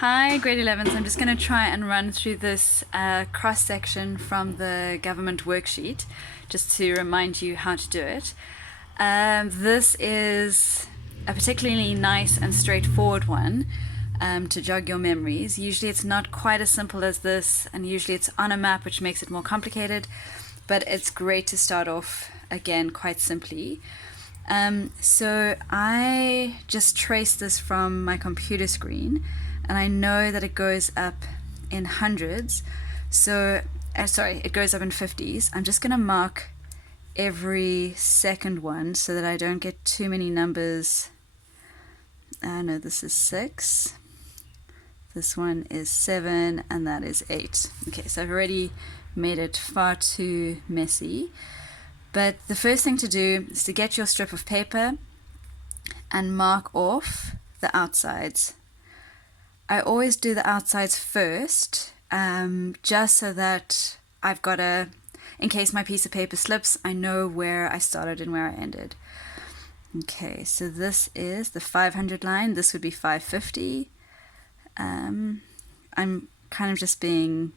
Hi, grade 11s. I'm just going to try and run through this cross section from the government worksheet just to remind you how to do it. This is a particularly nice and straightforward one to jog your memories. Usually it's not quite as simple as this, and usually it's on a map, which makes it more complicated, but it's great to start off again quite simply. So I just traced this from my computer screen, and I know that it goes up in hundreds. So, sorry, it goes up in 50s. I'm just going to mark every second one so that I don't get too many numbers. No, this is 6. This one is 7, and that is 8. Okay, so I've already made it far too messy. But the first thing to do is to get your strip of paper and mark off the outsides. I always do the outsides first, just so that I've got in case my piece of paper slips, I know where I started and where I ended. Okay, so this is the 500 line. This would be 550. I'm kind of just being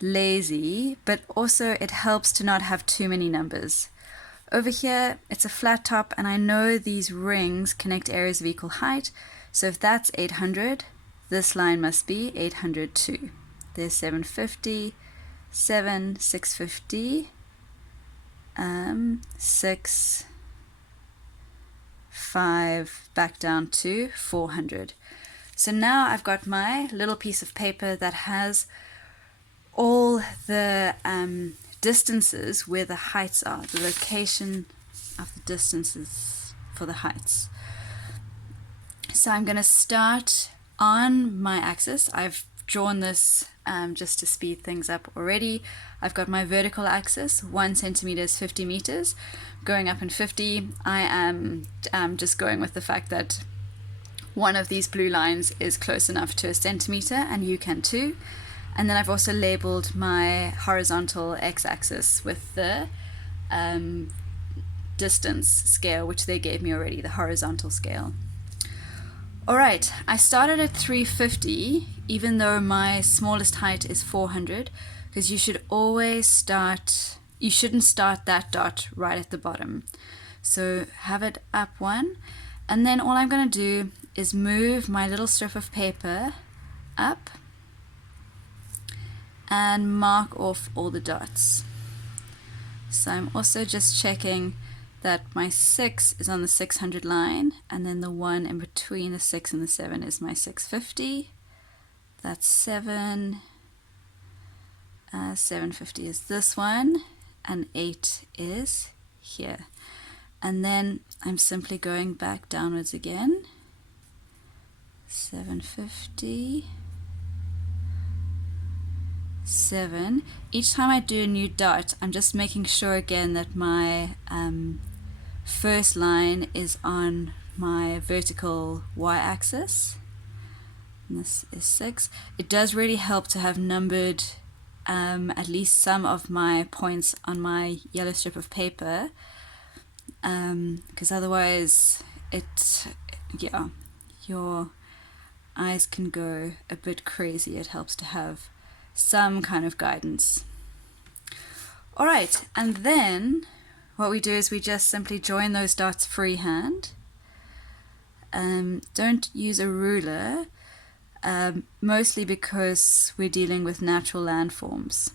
lazy, but also it helps to not have too many numbers. Over here, it's a flat top, and I know these rings connect areas of equal height. So if that's 800, this line must be 800 too. There's 750, 7, 650, 6, 5, back down to 400. So now I've got my little piece of paper that has all the distances where the heights are, the location of the distances for the heights. So I'm going to start on my axis. I've drawn this just to speed things up already. I've got my vertical axis, 1 centimeter is 50 meters. Going up in 50, I am just going with the fact that one of these blue lines is close enough to a centimeter, and you can too. And then I've also labeled my horizontal x-axis with the distance scale, which they gave me already, the horizontal scale. Alright, I started at 350, even though my smallest height is 400, because you should always start, you shouldn't start that dot right at the bottom. So have it up one, and then all I'm going to do is move my little strip of paper up and mark off all the dots. So I'm also just checking that my 6 is on the 600 line, and then the one in between the 6 and the 7 is my 650. That's 7. 750 is this one, and 8 is here. And then I'm simply going back downwards again. 750. 7. Each time I do a new dot, I'm just making sure again that my first line is on my vertical y-axis. This is 6. It does really help to have numbered at least some of my points on my yellow strip of paper, because otherwise your eyes can go a bit crazy. It helps to have some kind of guidance. Alright, and then what we do is we just simply join those dots freehand. Don't use a ruler, mostly because we're dealing with natural landforms.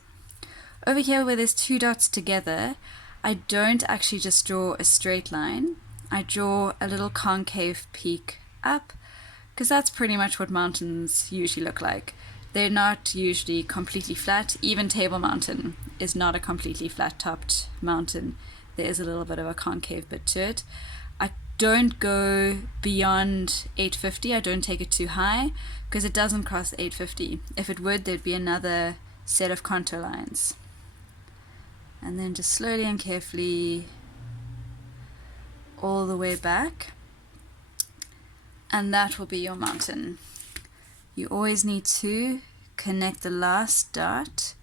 Over here where there's two dots together, I don't actually just draw a straight line. I draw a little concave peak up, because that's pretty much what mountains usually look like. They're not usually completely flat. Even Table Mountain is not a completely flat-topped mountain. There is a little bit of a concave bit to it. I don't go beyond 850. I don't take it too high, because it doesn't cross 850. If it would, there'd be another set of contour lines. And then just slowly and carefully all the way back. And that will be your mountain. You always need to connect the last dot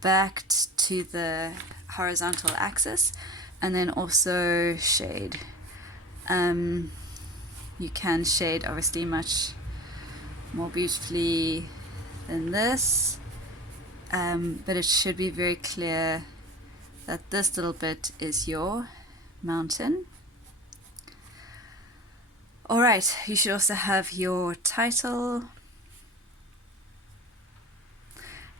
back to the horizontal axis, and then also shade. You can shade obviously much more beautifully than this, but it should be very clear that this little bit is your mountain. Alright, you should also have your title,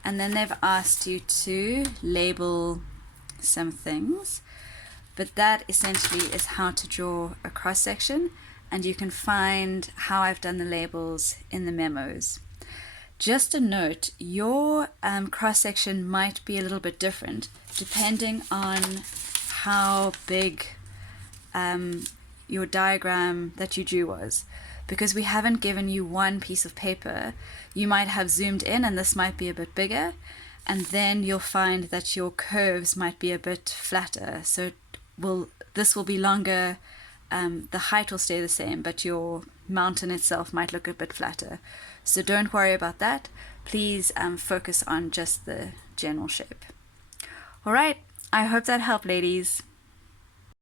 and then they've asked you to label some things, but that essentially is how to draw a cross section, and you can find how I've done the labels in the memos. Just a note, your cross section might be a little bit different depending on how big your diagram that you drew was. Because we haven't given you one piece of paper, you might have zoomed in and this might be a bit bigger, and then you'll find that your curves might be a bit flatter. So this will be longer, the height will stay the same, but your mountain itself might look a bit flatter. So don't worry about that. Please focus on just the general shape. Alright, I hope that helped, ladies.